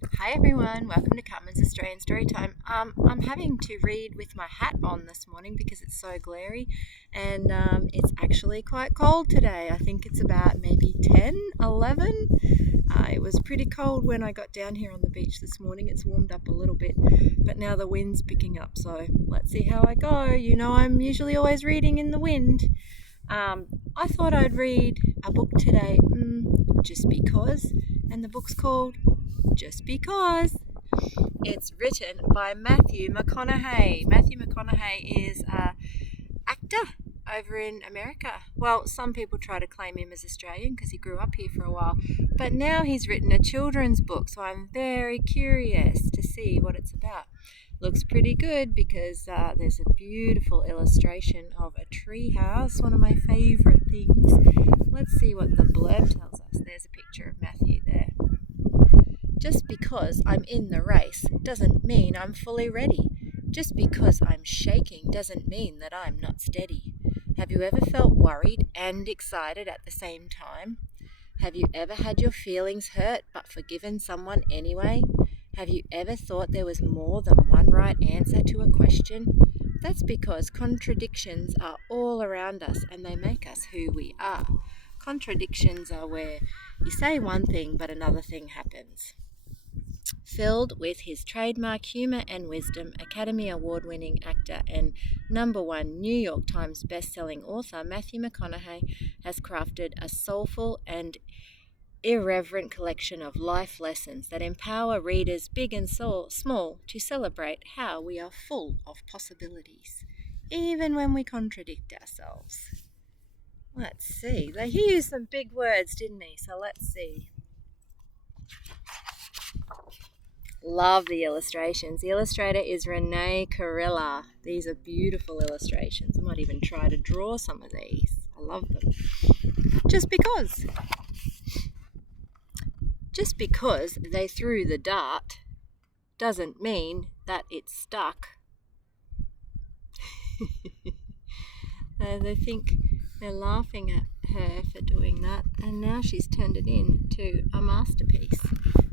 Hi everyone, welcome to Carmen's Australian Storytime. I'm having to read with my hat on this morning because it's so glary and it's actually quite cold today. I think it's about maybe 10, 11. It was pretty cold when I got down here on the beach this morning. It's warmed up a little bit, but now the wind's picking up, so let's see how I go. You know, I'm usually always reading in the wind. I thought I'd read a book today just because, and the book's called Just Because. It's written by Matthew McConaughey. Matthew McConaughey is an actor over in America. Well, some people try to claim him as Australian because he grew up here for a while, but now he's written a children's book, so I'm very curious to see what it's about. Looks pretty good because there's a beautiful illustration of a tree house, one of my favourite things. Let's see what the blurb tells us. There's a picture of Matthew there. Just because I'm in the race doesn't mean I'm fully ready. Just because I'm shaking doesn't mean that I'm not steady. Have you ever felt worried and excited at the same time? Have you ever had your feelings hurt but forgiven someone anyway? Have you ever thought there was more than one right answer to a question? That's because contradictions are all around us and they make us who we are. Contradictions are where you say one thing but another thing happens. Filled with his trademark humour and wisdom, Academy Award-winning actor and #1 New York Times best-selling author Matthew McConaughey has crafted a soulful and irreverent collection of life lessons that empower readers big and small to celebrate how we are full of possibilities, even when we contradict ourselves. Let's see. He used some big words, didn't he? So let's see. Love the illustrations. The illustrator is Renee Carilla. These are beautiful illustrations. I might even try to draw some of these. I love them. Just because. Just because they threw the dart doesn't mean that it's stuck. They think they're laughing at her for doing that, and now she's turned it into a masterpiece.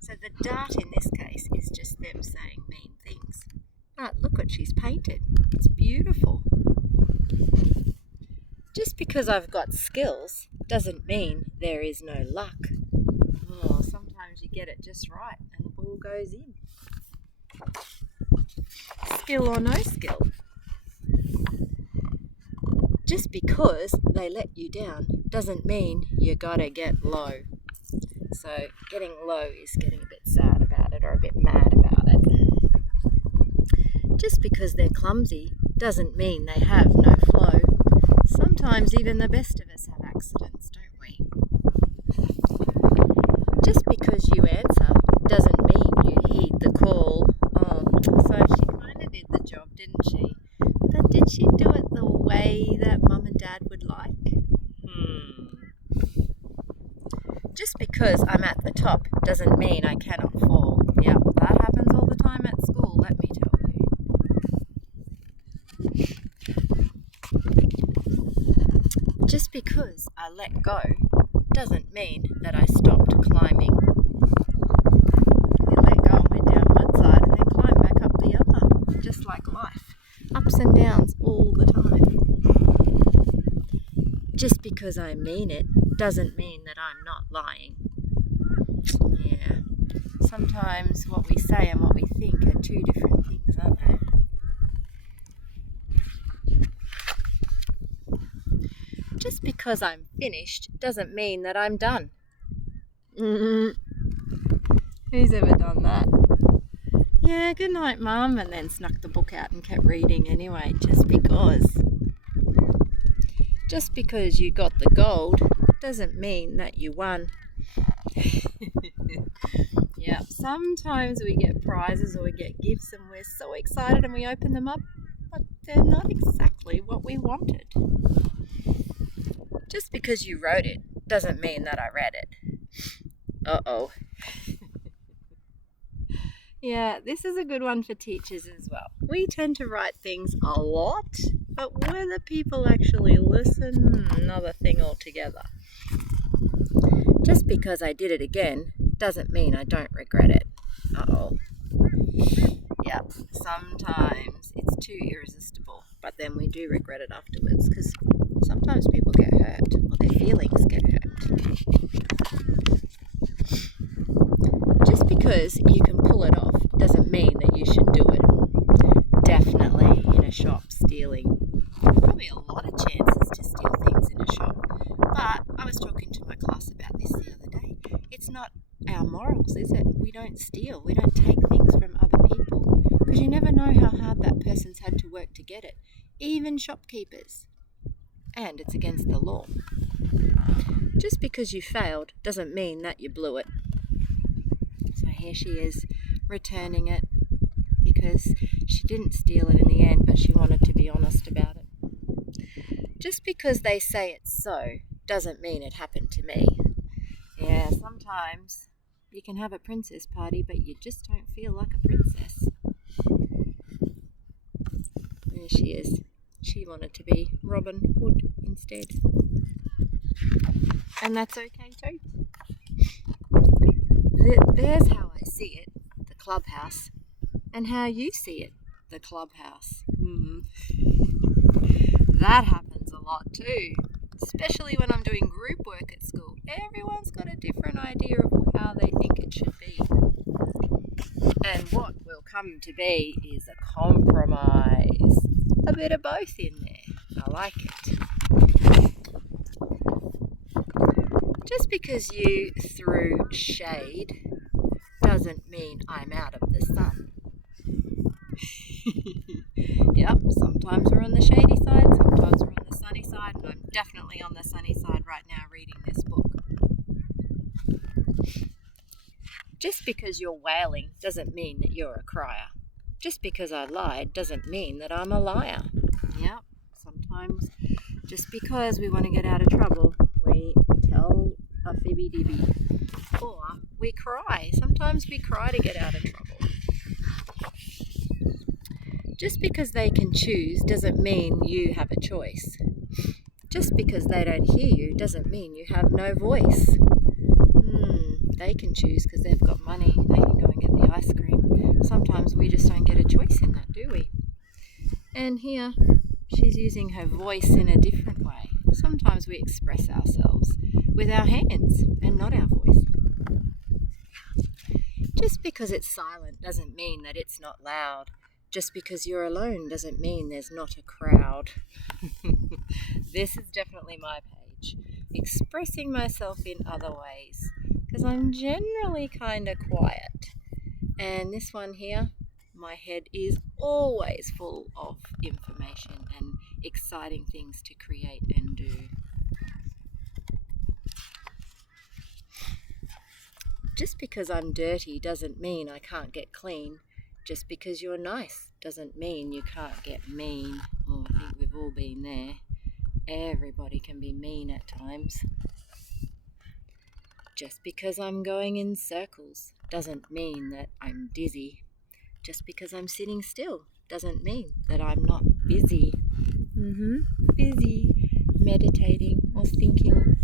So the dart in this case is just them saying mean things. But look what she's painted. It's beautiful. Just because I've got skills doesn't mean there is no luck. Oh, sometimes you get it just right and the ball goes in. Skill or no skill. Just because they let you down doesn't mean you gotta get low. So getting low is getting a bit sad about it or a bit mad about it. Just because they're clumsy doesn't mean they have no flow. Sometimes even the best of us have accidents, don't we? Just because you answer doesn't mean you heed the call. Oh, so she kind of did the job, didn't she? But did she do it the way that Mum and Dad would like? Just because I'm at the top doesn't mean I cannot fall. Yep, that happens all the time at school, let me tell you. Just because I let go doesn't mean that I stopped climbing. You let go and went down one side and then climb back up the other, just like life. Ups and downs all the time. Just because I mean it doesn't mean that I'm not lying. Yeah, sometimes what we say and what we think are two different things, aren't they? Just because I'm finished doesn't mean that I'm done. Who's ever done that? Yeah, good night, Mum, and then snuck the book out and kept reading anyway, just because. Just because you got the gold doesn't mean that you won. Yeah, sometimes we get prizes or we get gifts and we're so excited and we open them up, but they're not exactly what we wanted. Just because you wrote it doesn't mean that I read it. Uh-oh. Yeah, this is a good one for teachers as well. We tend to write things a lot, but whether people actually listen, another thing altogether. Just because I did it again doesn't mean I don't regret it. Uh-oh. Yep, sometimes it's too irresistible, but then we do regret it afterwards because sometimes people get hurt or their feelings get hurt. Just because you can pull it off doesn't mean that you should do it. Definitely in a shop stealing. Probably a lot of chances to steal things in a shop. But I was talking to my class about this the other day. It's not our morals, is it? We don't steal. We don't take things from other people. Because you never know how hard that person's had to work to get it. Even shopkeepers. And it's against the law. Just because you failed doesn't mean that you blew it. So here she is returning it because she didn't steal it in the end, but she wanted to be honest about it. Just because they say it's so doesn't mean it happened to me. Yeah, sometimes you can have a princess party, but you just don't feel like a princess. There she is. She wanted to be Robin Hood instead. And that's okay too. There's how I see it, the clubhouse, and how you see it, the clubhouse. That happens a lot too, especially when I'm doing group work at school. Everyone's got a different idea of how they think it should be. And what will come to be is a compromise. A bit of both in there. I like it. Just because you threw shade doesn't mean I'm out of the sun. Yep, sometimes we're on the shady side, sometimes we're on the sunny side, and I'm definitely on the sunny side right now reading this book. Just because you're wailing doesn't mean that you're a crier. Just because I lied doesn't mean that I'm a liar. Yep, sometimes just because we want to get out of trouble, we tell a fibby-dibby. Or we cry. Sometimes we cry to get out of trouble. Just because they can choose doesn't mean you have a choice. Just because they don't hear you doesn't mean you have no voice. They can choose because they've got money. They can go and get the ice cream. Sometimes we just don't get a choice in that, do we? And here, she's using her voice in a different way. Sometimes we express ourselves with our hands and not our voice. Just because it's silent doesn't mean that it's not loud. Just because you're alone doesn't mean there's not a crowd. This is definitely my page. Expressing myself in other ways. Because I'm generally kind of quiet. And this one here, my head is always full of information and exciting things to create and do. Just because I'm dirty doesn't mean I can't get clean. Just because you're nice doesn't mean you can't get mean. Oh, I think we've all been there. Everybody can be mean at times. Just because I'm going in circles doesn't mean that I'm dizzy. Just because I'm sitting still doesn't mean that I'm not busy. Busy meditating or thinking,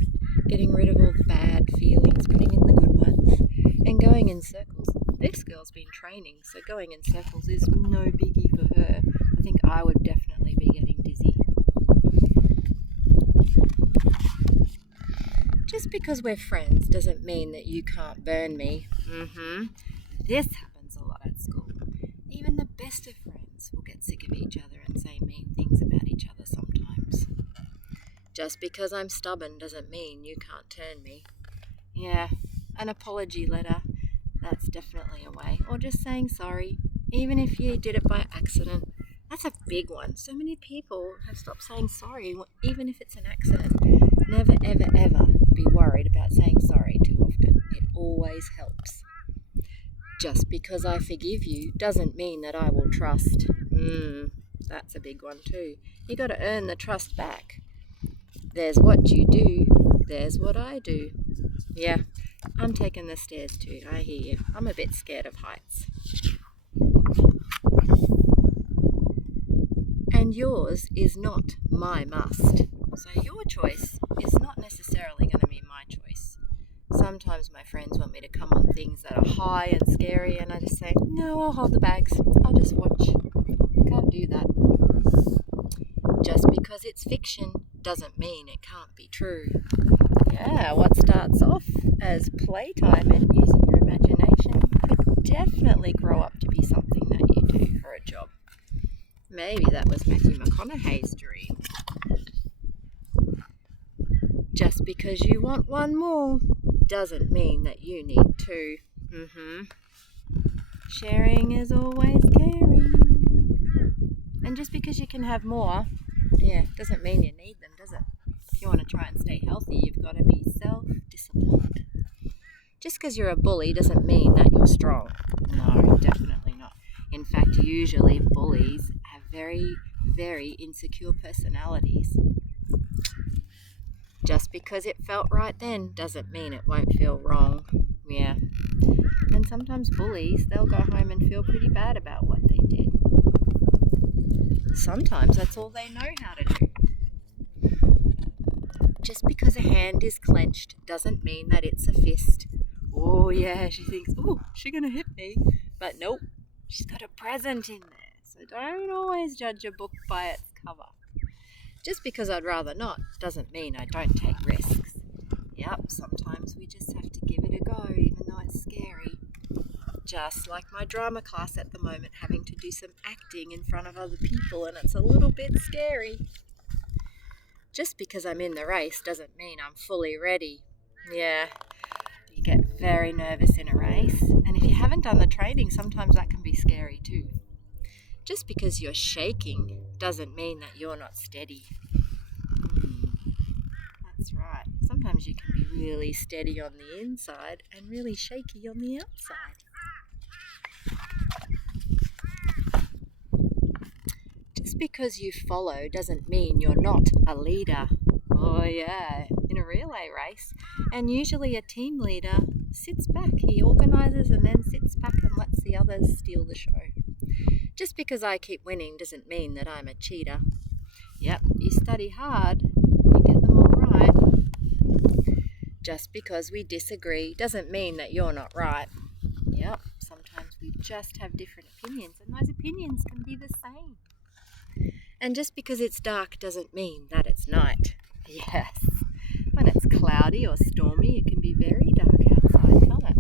getting rid of all the bad feelings, putting in the good ones, and going in circles. This girl's been training, so going in circles is no biggie for her. I think I would definitely be getting dizzy. Just because we're friends doesn't mean that you can't burn me. This happens a lot at school. Even the best of friends will get sick of each other and say mean things about each other sometimes. Just because I'm stubborn doesn't mean you can't turn me. Yeah, an apology letter, that's definitely a way. Or just saying sorry, even if you did it by accident. That's a big one. So many people have stopped saying sorry, even if it's an accident. Never, ever, ever be worried about saying sorry too often. It always helps. Just because I forgive you doesn't mean that I will trust. That's a big one too. You got to earn the trust back. There's what you do, there's what I do. Yeah, I'm taking the stairs too, I hear you. I'm a bit scared of heights. And yours is not my must. So your choice is not necessarily going to be my choice. Sometimes my friends want me to come on things that are high and scary, and I just say, no, I'll hold the bags. I'll just watch. Can't do that. Just because it's fiction doesn't mean it can't be true. Yeah, what starts off as playtime and using your imagination could definitely grow up to be something that you do for a job. Maybe that was Matthew McConaughey's dream. Just because you want one more doesn't mean that you need two. Sharing is always caring. And just because you can have more, doesn't mean you need them, does it? If you want to try and stay healthy, you've got to be self-disciplined. Just because you're a bully doesn't mean that you're strong. No, definitely not. In fact, usually bullies have very, very insecure personalities. Just because it felt right then doesn't mean it won't feel wrong. Yeah. And sometimes bullies, they'll go home and feel pretty bad about what they did. Sometimes that's all they know how to do. Just because a hand is clenched doesn't mean that it's a fist. Oh yeah, she thinks, oh, she's going to hit me. But nope, she's got a present in there. So don't always judge a book by its cover. Just because I'd rather not doesn't mean I don't take risks. Yep, sometimes we just have to give it a go, even though it's scary. Just like my drama class at the moment, having to do some acting in front of other people, and it's a little bit scary. Just because I'm in the race doesn't mean I'm fully ready. Yeah, you get very nervous in a race, and if you haven't done the training, sometimes that can be scary too. Just because you're shaking doesn't mean that you're not steady. That's right. Sometimes you can be really steady on the inside and really shaky on the outside. Just because you follow doesn't mean you're not a leader. Oh yeah, in a relay race. And usually a team leader sits back. He organises and then sits back and lets the others steal the show. Just because I keep winning doesn't mean that I'm a cheater. Yep, you study hard, you get them all right. Just because we disagree doesn't mean that you're not right. Yep, sometimes we just have different opinions, and those opinions can be the same. And just because it's dark doesn't mean that it's night. Yes, when it's cloudy or stormy, it can be very dark outside, can't it?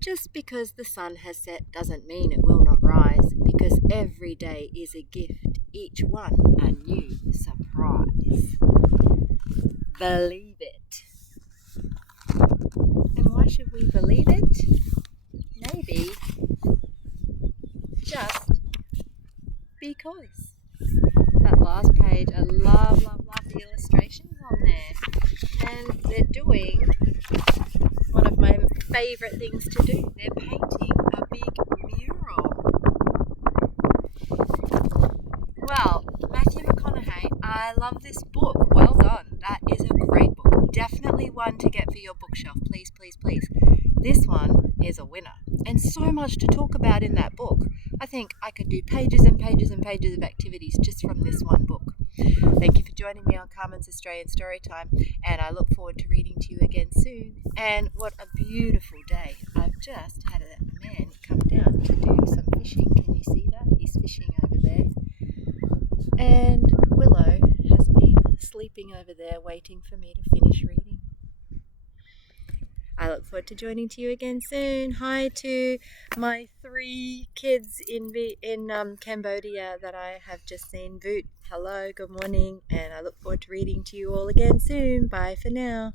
Just because the sun has set doesn't mean it will not rise, because every day is a gift, each one a new surprise. Believe it. And why should we believe it? Maybe just because. That last page, I love the illustrations on there. And they're doing one of my favourite things to do. They're painting a big mural. Well, Matthew McConaughey, I love this book. Well done. That is a great book. Definitely one to get for your bookshelf. Please, please, please. This one is a winner. And so much to talk about in that book. I think I could do pages and pages and pages of activities just from this one book. Thank you for joining me on Carmen's Australian Storytime, and I look forward to reading to you again soon. And what a beautiful day. I've just had a man come down to do some fishing. Can you see that? He's fishing over there. And Willow has been sleeping over there waiting for me to finish reading. I look forward to joining to you again soon. Hi to my 3 kids in Cambodia that I have just seen. Voot, hello, good morning, and I look forward to reading to you all again soon. Bye for now.